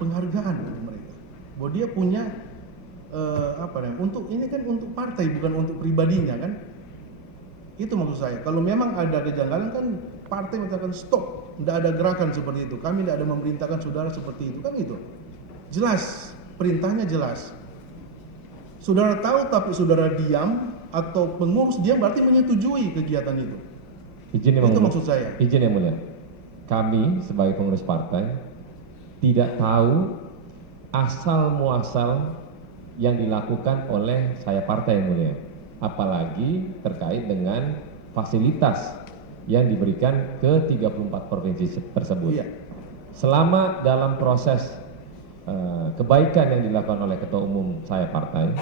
penghargaan dari mereka. Bahwa dia punya untuk ini kan untuk partai bukan untuk pribadinya kan. Itu maksud saya. Kalau memang ada kejanggalan kan partai mengatakan stop, tidak ada gerakan seperti itu. Kami tidak ada memerintahkan saudara seperti itu kan itu. Jelas, perintahnya jelas. Saudara tahu tapi saudara diam atau pengurus diam berarti menyetujui kegiatan itu. Izin yang Itu mulia. maksud saya. Izin yang mulia. Kami sebagai pengurus partai tidak tahu asal muasal yang dilakukan oleh saya partai yang mulia. Apalagi terkait dengan fasilitas yang diberikan ke 34 provinsi tersebut. Iya. Selama dalam proses kebaikan yang dilakukan oleh ketua umum saya partai,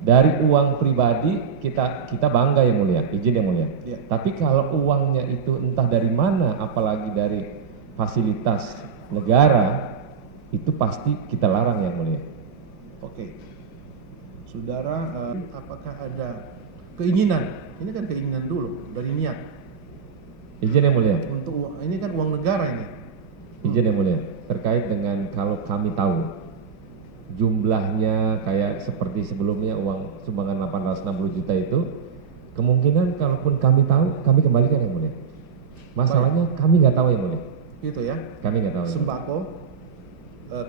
dari uang pribadi kita bangga yang mulia, izin yang mulia. Iya. Tapi kalau uangnya itu entah dari mana, apalagi dari fasilitas negara, itu pasti kita larang yang mulia. Oke. Saudara, apakah ada keinginan? Ini kan keinginan dulu dari niat. Izin yang mulia. Untuk ini kan uang negara ini. Izin yang mulia. Terkait dengan kalau kami tahu jumlahnya kayak seperti sebelumnya uang sumbangan 860 juta itu, kemungkinan kalaupun kami tahu, kami kembalikan yang mulia. Masalahnya kami nggak tahu yang mulia. Gitu ya. Kami nggak tahu. Sembako,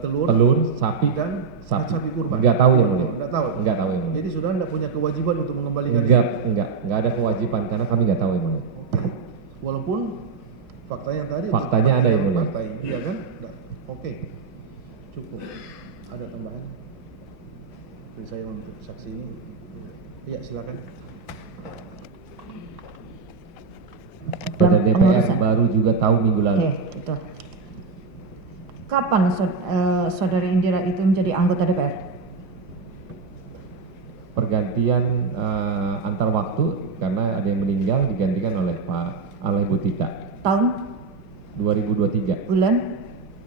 telur, sapi sapi kurban. Nggak tahu yang mulia. Nggak tahu. Nggak tahu yang mulia. Jadi saudara nggak punya kewajiban untuk mengembalikan Nggak ada kewajiban karena kami nggak tahu yang mulia. Walaupun faktanya tadi. Faktanya ada yang mulia. Fakta, iya kan? Oke. Cukup. Ada tambahan? Beri saya untuk saksi ini. Iya, silakan. Pada DPR baru juga tahu minggu lalu. Oke, itu. Kapan saudari Indira itu menjadi anggota DPR? Pergantian antar waktu karena ada yang meninggal digantikan oleh Ibu Tita. Tahun? 2023. Bulan?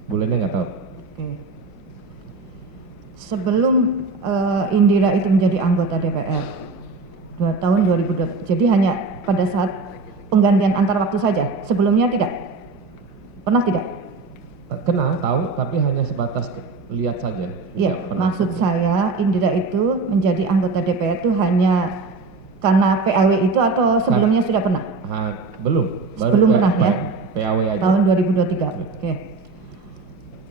Bulannya nggak tahu. Oke. Sebelum Indira itu menjadi anggota DPR, tahun 2002. Jadi hanya pada saat penggantian antar waktu saja. Sebelumnya tidak? Pernah tidak? Kenal, tahu, tapi hanya sebatas lihat saja. Iya, maksud saya Indira itu menjadi anggota DPR itu hanya karena PAW itu atau sebelumnya sudah pernah? Belum. Belum pernah ya? PAW aja. Tahun 2023. Oke.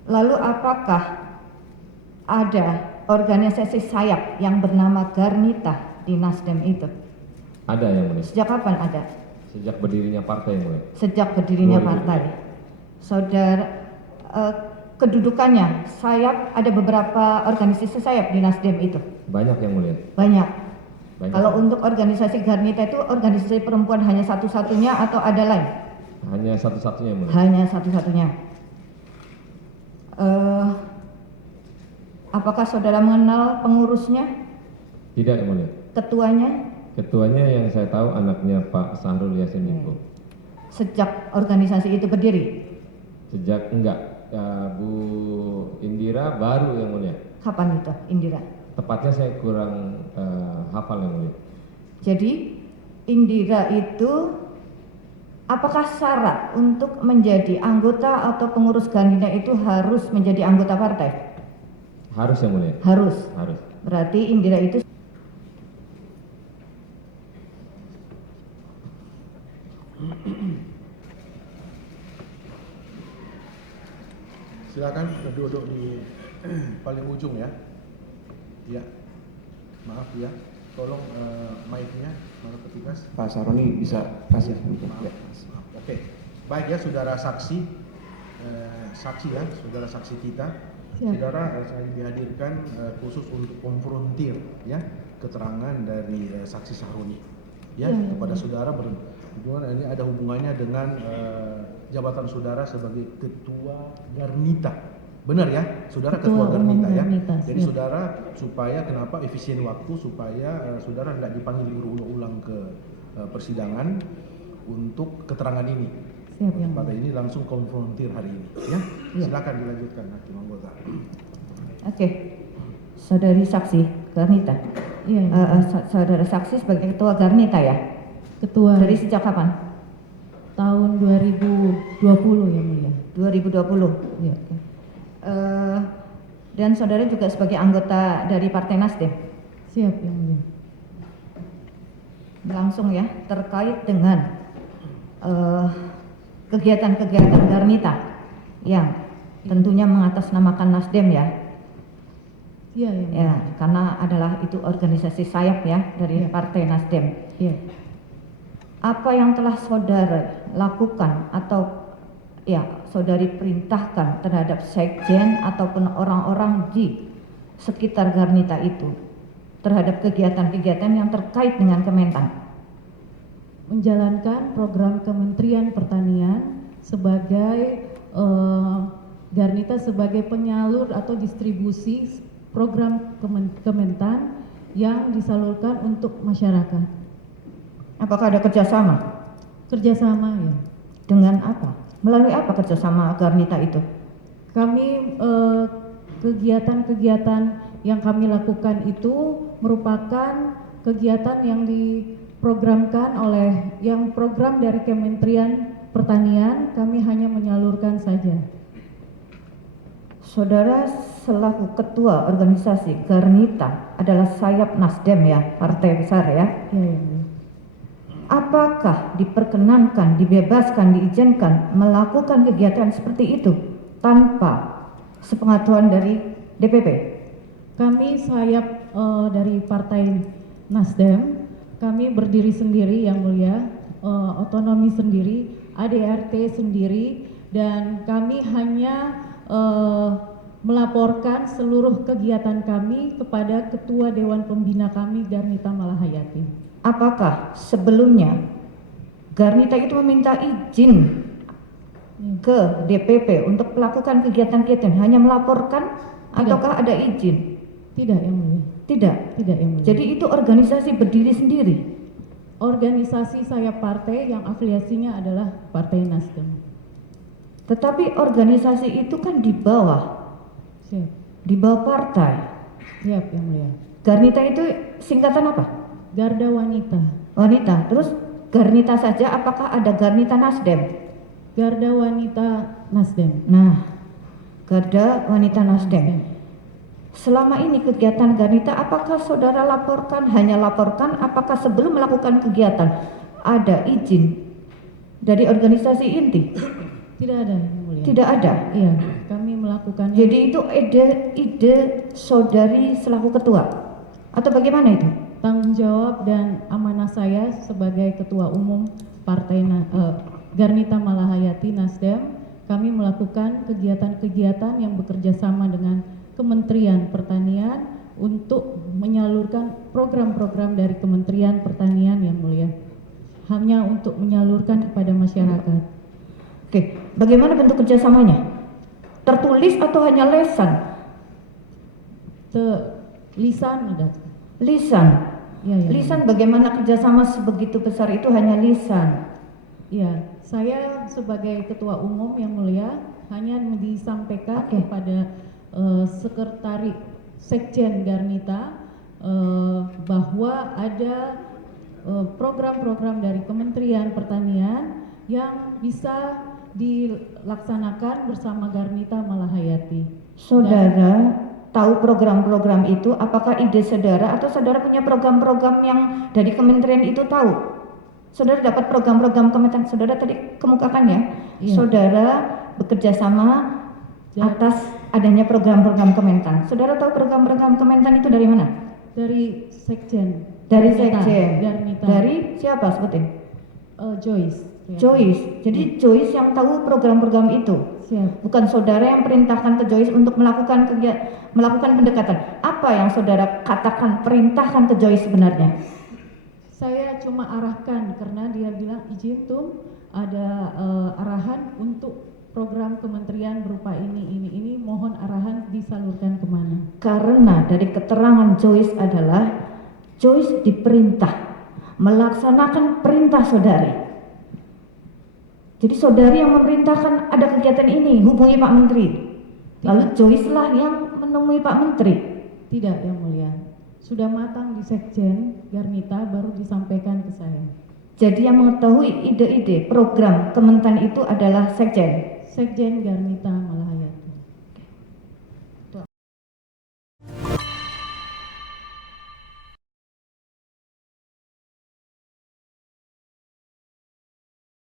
Lalu apakah ada organisasi sayap yang bernama Garnita di Nasdem itu? Ada yang mulia. Sejak kapan ada? Sejak berdirinya partai yang mulia. Sejak berdirinya 2000. partai. Saudara, kedudukannya sayap, ada beberapa organisasi sayap di Nasdem itu? Banyak yang mulia. Banyak. Banyak. Kalau untuk organisasi Garnita itu organisasi perempuan hanya satu-satunya atau ada lain? Hanya satu-satunya yang mulia. Hanya satu-satunya. Apakah saudara mengenal pengurusnya? Tidak yang mulia. Ketuanya? Ketuanya yang saya tahu anaknya Pak Sahrul Yassin Limpo. Sejak organisasi itu berdiri? Sejak Bu Indira baru yang mulia. Kapan itu Indira? Tepatnya saya kurang hafal yang mulia. Jadi Indira itu apakah syarat untuk menjadi anggota atau pengurus Garnita itu harus menjadi anggota partai? Harus yang mulia. Harus. Harus. Berarti Indira itu Silakan duduk di paling ujung ya. Ya. Maaf ya. Tolong mic-nya mana petugas. Pak Saroni bisa kasih. Maaf. Ya. Maaf. Oke. Baik ya, saudara saksi. Saksi ya, saudara saksi kita. Saudara saya dihadirkan khusus untuk konfrontir ya keterangan dari saksi Saroni ya kepada saudara berhubungan ini ada hubungannya dengan jabatan saudara sebagai ketua Garnita. Benar ya, saudara ketua Garnita ya. Jadi saudara supaya kenapa efisien waktu supaya saudara tidak dipanggil berulang-ulang ke persidangan untuk keterangan ini. Pada ini langsung konfrontir hari ini ya. Silakan dilanjutkan hakim anggota. Oke. Saudari saksi Garnita. Iya. Saudara saksi sebagai ketua Garnita ya? Ketua. Dari sejak kapan? Tahun 2020 yang mulia. 2020. Iya. Eh Dan saudara juga sebagai anggota dari Partai Nasdem. Siap, Yang Mulia. Langsung ya, terkait dengan kegiatan-kegiatan Garnita yang tentunya mengatasnamakan Nasdem ya. Iya, Yang Mulia. Ya, karena adalah itu organisasi sayap ya dari Partai Nasdem. Iya. Apa yang telah saudara lakukan atau ya saudari perintahkan terhadap sekjen ataupun orang-orang di sekitar Garnita itu terhadap kegiatan-kegiatan yang terkait dengan Kementan? Menjalankan program Kementerian Pertanian sebagai Garnita sebagai penyalur atau distribusi program Kementan yang disalurkan untuk masyarakat. Apakah ada kerjasama? Kerjasama ya. Dengan apa? Melalui apa kerjasama Garnita itu? Kami kegiatan-kegiatan yang kami lakukan itu merupakan kegiatan yang diprogramkan oleh yang program dari Kementerian Pertanian, kami hanya menyalurkan saja. Saudara selaku ketua organisasi Garnita adalah sayap Nasdem ya, partai besar ya. Ya. Apakah diperkenankan, dibebaskan, diizinkan melakukan kegiatan seperti itu tanpa sepengetahuan dari DPP? Kami sayap dari Partai Nasdem, kami berdiri sendiri Yang Mulia, otonomi sendiri, ADRT sendiri, dan kami hanya melaporkan seluruh kegiatan kami kepada Ketua Dewan Pembina kami, Garnita Malahayati. Apakah sebelumnya Garnita itu meminta izin ke DPP untuk melakukan kegiatan-kegiatan, hanya melaporkan ataukah ada izin? Tidak, Yang Mulia. Tidak. Tidak, Yang Mulia. Jadi itu organisasi berdiri sendiri. Organisasi sayap partai yang afiliasinya adalah Partai Nasdem. Tetapi organisasi itu kan di bawah partai. Siap, Yang Mulia. Garnita itu singkatan apa? Garda Wanita. Wanita. Terus Garnita saja, apakah ada Garnita Nasdem? Garda Wanita Nasdem. Nah, Garda Wanita Nasdem. Selama ini kegiatan Garnita, apakah saudara laporkan, hanya laporkan, apakah sebelum melakukan kegiatan ada izin dari organisasi inti? Tidak ada, Yang Mulia. Tidak ada. Iya, kami melakukan. Jadi itu ide saudari selaku ketua atau bagaimana itu? Tanggung jawab dan amanah saya sebagai Ketua Umum Partai Garnita Malahayati Nasdem, kami melakukan kegiatan-kegiatan yang bekerja sama dengan Kementerian Pertanian untuk menyalurkan program-program dari Kementerian Pertanian Yang Mulia, hanya untuk menyalurkan kepada masyarakat. Oke, bagaimana bentuk kerjasamanya? Tertulis atau hanya lesan? Lisan ada. Lisan. Ya, ya. Lisan, bagaimana kerjasama sebegitu besar itu hanya lisan? Ya, saya sebagai Ketua Umum Yang Mulia hanya disampaikan kepada Sekretaris Sekjen Garnita bahwa ada program-program dari Kementerian Pertanian yang bisa dilaksanakan bersama Garnita Malahayati. Saudara tahu program-program itu, apakah ide saudara atau saudara punya program-program yang dari kementerian itu tahu? Saudara dapat program-program kementerian, saudara tadi kemukakan ya, Iya. Saudara bekerja sama atas adanya program-program Kementan. Saudara tahu program-program Kementan itu dari mana? Dari Sekjen. Dari Garnita. Sekjen. Garnita. Dari siapa sebutin? Joyce. Joyce. Jadi Joyce yang tahu program-program itu. Siap. Bukan saudara yang perintahkan ke Joyce untuk melakukan pendekatan. Apa yang saudara katakan, perintahkan ke Joyce sebenarnya? Saya cuma arahkan karena dia bilang izin tuh ada arahan untuk program kementerian berupa ini, mohon arahan disalurkan kemana. Karena dari keterangan Joyce adalah Joyce diperintah melaksanakan perintah saudari. Jadi saudari yang memerintahkan ada kegiatan ini, hubungi Pak Menteri. Lalu Joyce lah yang menemui Pak Menteri. Tidak, Yang Mulia. Sudah matang di Sekjen Garnita baru disampaikan ke saya. Jadi yang mengetahui ide-ide program Kementan itu adalah Sekjen. Sekjen Garnita